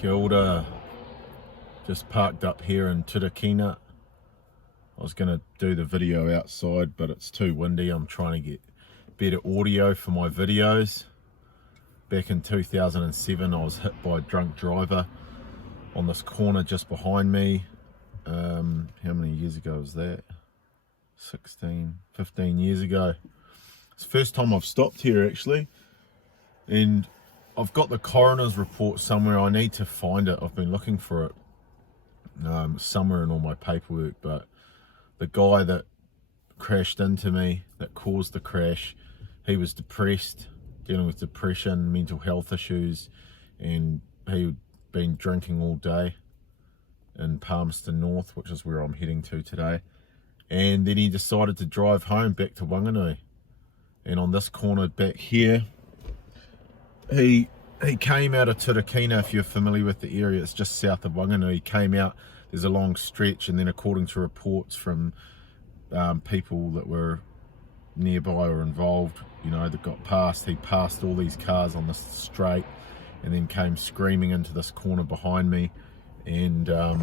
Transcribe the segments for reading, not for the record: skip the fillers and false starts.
Kia ora. Just parked up here in Turakina. I was going to do the video outside, but it's too windy. I'm trying to get better audio for my videos. Back in 2007, I was hit by a drunk driver on this corner just behind me. How many years ago was that? 15 years ago. It's the first time I've stopped here actually, and I've got the coroner's report somewhere. I need to find it. I've been looking for it somewhere in all my paperwork, but the guy that crashed into me, that caused the crash, he was depressed, dealing with depression, mental health issues, and he'd been drinking all day in Palmerston North, which is where I'm heading to today. And then he decided to drive home back to Wanganui. And on this corner back here, he came out of Turakina. If you're familiar with the area, it's just south of Wanganui. He came out, there's a long stretch, and then according to reports from people that were nearby or involved, you know, that got past, he passed all these cars on this straight and then came screaming into this corner behind me. And I'm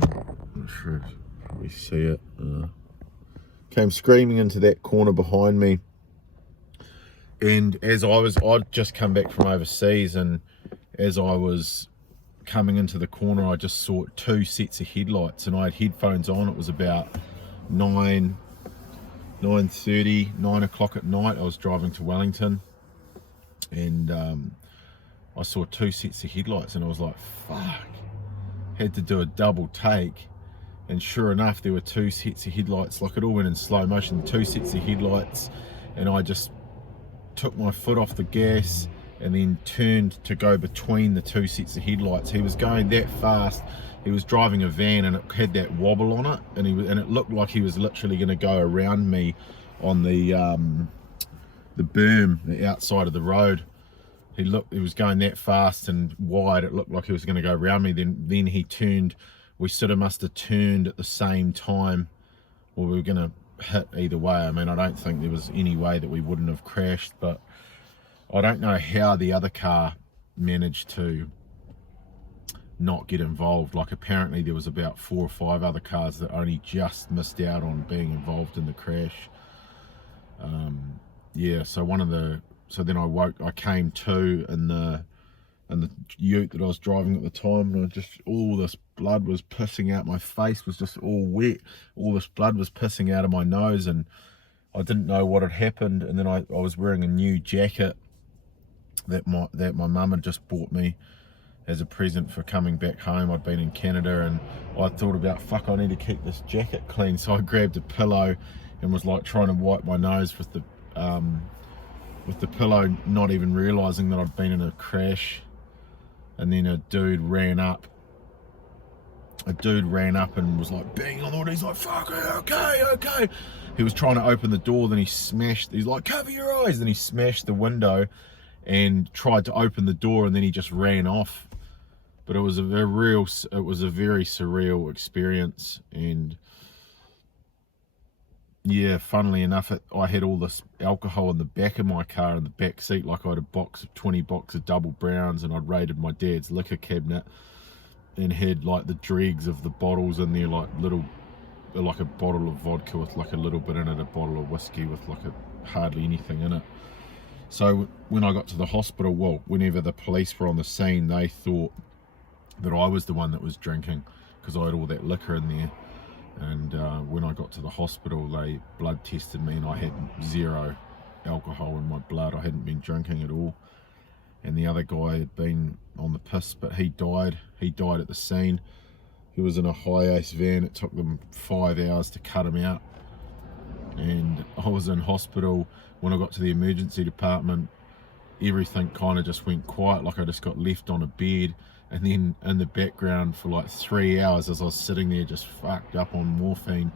not sure if we see it, came screaming into that corner behind me. And as I'd just come back from overseas, and as I was coming into the corner, I just saw two sets of headlights, and I had headphones on. It was about 9 o'clock at night. I was driving to Wellington, and I saw two sets of headlights, and I was like, fuck. Had to do a double take, and sure enough, there were two sets of headlights. Like, it all went in slow motion, two sets of headlights, and I just took my foot off the gas and then turned to go between the two sets of headlights. He was going that fast. He was driving a van, and it had that wobble on it, and it looked like he was literally going to go around me on the berm, the outside of the road. He was going that fast and wide. It looked like he was going to go around me. Then he turned. We sort of must have turned at the same time, or we were going to hit either way. I mean, I don't think there was any way that we wouldn't have crashed, but I don't know how the other car managed to not get involved. Like, apparently there was about 4 or 5 other cars that only just missed out on being involved in the crash. Yeah, so then I came to in the ute that I was driving at the time, and all this blood was pissing out. My face was just all wet. All this blood was pissing out of my nose, and I didn't know what had happened. And then I was wearing a new jacket that my mum had just bought me as a present for coming back home. I'd been in Canada, and I thought about, fuck, I need to keep this jacket clean. So I grabbed a pillow and was like trying to wipe my nose with the pillow, not even realizing that I'd been in a crash. And then a dude ran up and was like banging on the door. He's like, fuck, okay. He was trying to open the door, then he's like, cover your eyes. Then he smashed the window and tried to open the door, and then he just ran off. But it was a very surreal experience. And yeah, funnily enough, I had all this alcohol in the back of my car, in the back seat. Like, I had 20 boxes of double browns, and I'd raided my dad's liquor cabinet and had like the dregs of the bottles in there, like a bottle of vodka with like a little bit in it, a bottle of whiskey with like hardly anything in it. So when I got to the hospital, well, whenever the police were on the scene, they thought that I was the one that was drinking, because I had all that liquor in there. And when I got to the hospital, they blood tested me, and I had 0 alcohol in my blood. I hadn't been drinking at all. And the other guy had been on the piss, but he died at the scene. He was in a high-ace van. It took them 5 hours to cut him out. And I was in hospital. When I got to the emergency department, everything kind of just went quiet, like I just got left on a bed. And then in the background for like 3 hours, as I was sitting there just fucked up on morphine,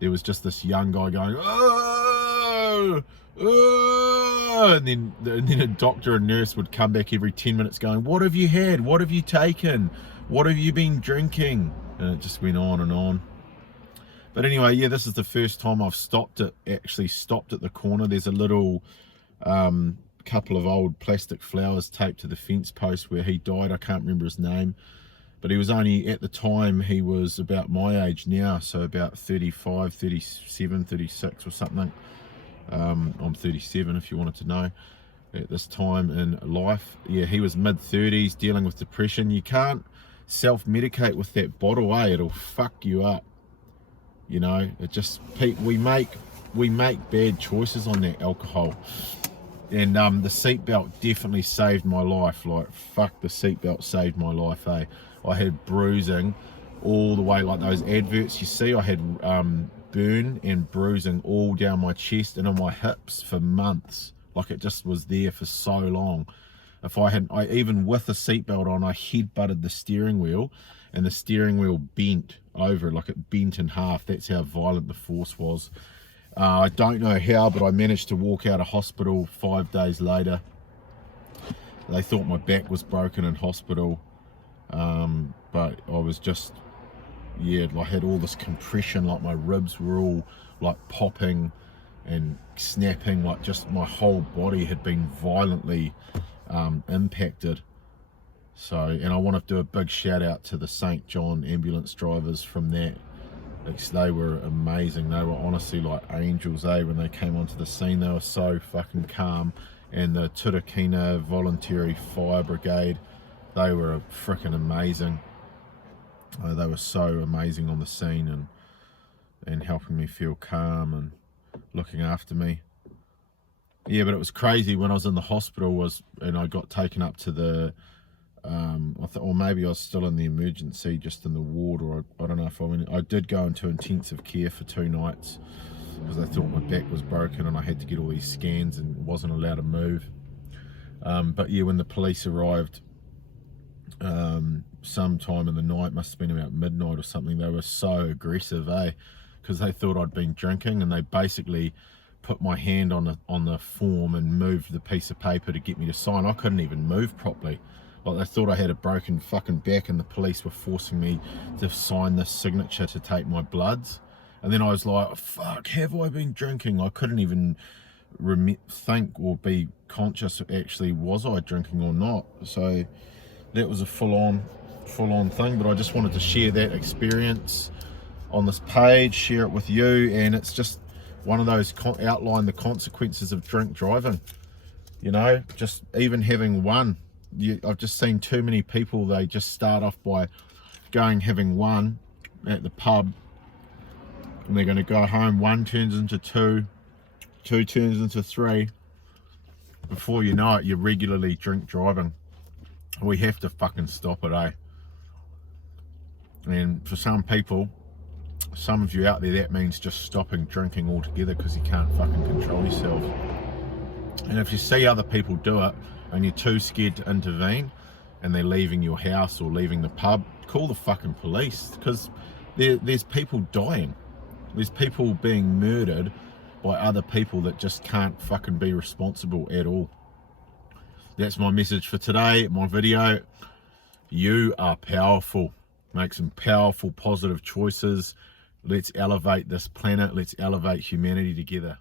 there was just this young guy going, oh, oh, and then a doctor and nurse would come back every 10 minutes going, what have you had? What have you taken? What have you been drinking? And it just went on and on. But anyway, yeah, this is the first time I've actually stopped at the corner. There's a little couple of old plastic flowers taped to the fence post where he died. I can't remember his name, but he was only, at the time, he was about my age now, so about 35, 37, 36 or something. I'm 37 if you wanted to know, at this time in life. Yeah, he was mid-30s, dealing with depression. You can't self-medicate with that bottle, it'll fuck you up. You know, it just, we make bad choices on that alcohol. And the seatbelt definitely saved my life. Like, fuck, the seatbelt saved my life, I had bruising all the way, like those adverts you see. I had burn and bruising all down my chest and on my hips for months. Like, it just was there for so long. If I even with the seatbelt on, I head-butted the steering wheel, and the steering wheel bent over, like it bent in half. That's how violent the force was. I don't know how, but I managed to walk out of hospital 5 days later. They thought my back was broken in hospital, but I was just, yeah, I had all this compression, like my ribs were all like popping and snapping, like just my whole body had been violently impacted. So, and I want to do a big shout out to the St. John ambulance drivers from that. They were amazing. They were honestly like angels, when they came onto the scene. They were so fucking calm. And the Turakina Voluntary Fire Brigade, they were freaking amazing. They were so amazing on the scene and helping me feel calm and looking after me. Yeah, but it was crazy when I was in the hospital, and I got taken up to the or maybe I was still in the emergency, just in the ward, or I don't know if I did go into intensive care for 2 nights because they thought my back was broken and I had to get all these scans and wasn't allowed to move. But yeah, when the police arrived sometime in the night, must have been about midnight or something, they were so aggressive, because they thought I'd been drinking, and they basically put my hand on the form and moved the piece of paper to get me to sign. I couldn't even move properly. Like, they thought I had a broken fucking back, and the police were forcing me to sign this signature to take my bloods. And then I was like, fuck, have I been drinking? I couldn't even think or be conscious, actually, was I drinking or not? So that was a full-on thing. But I just wanted to share that experience on this page, share it with you, and it's just one of those, outline the consequences of drink driving. You know, just even having one. I've just seen too many people, they just start off by having one at the pub, and they're going to go home. 1 turns into 2, 2 turns into 3. Before you know it, you're regularly drink driving. We have to fucking stop it, And for some people, some of you out there, that means just stopping drinking altogether because you can't fucking control yourself. And if you see other people do it and you're too scared to intervene, and they're leaving your house or leaving the pub, call the fucking police, because there's people dying. There's people being murdered by other people that just can't fucking be responsible at all. That's my message for today, my video. You are powerful. Make some powerful, positive choices. Let's elevate this planet. Let's elevate humanity together.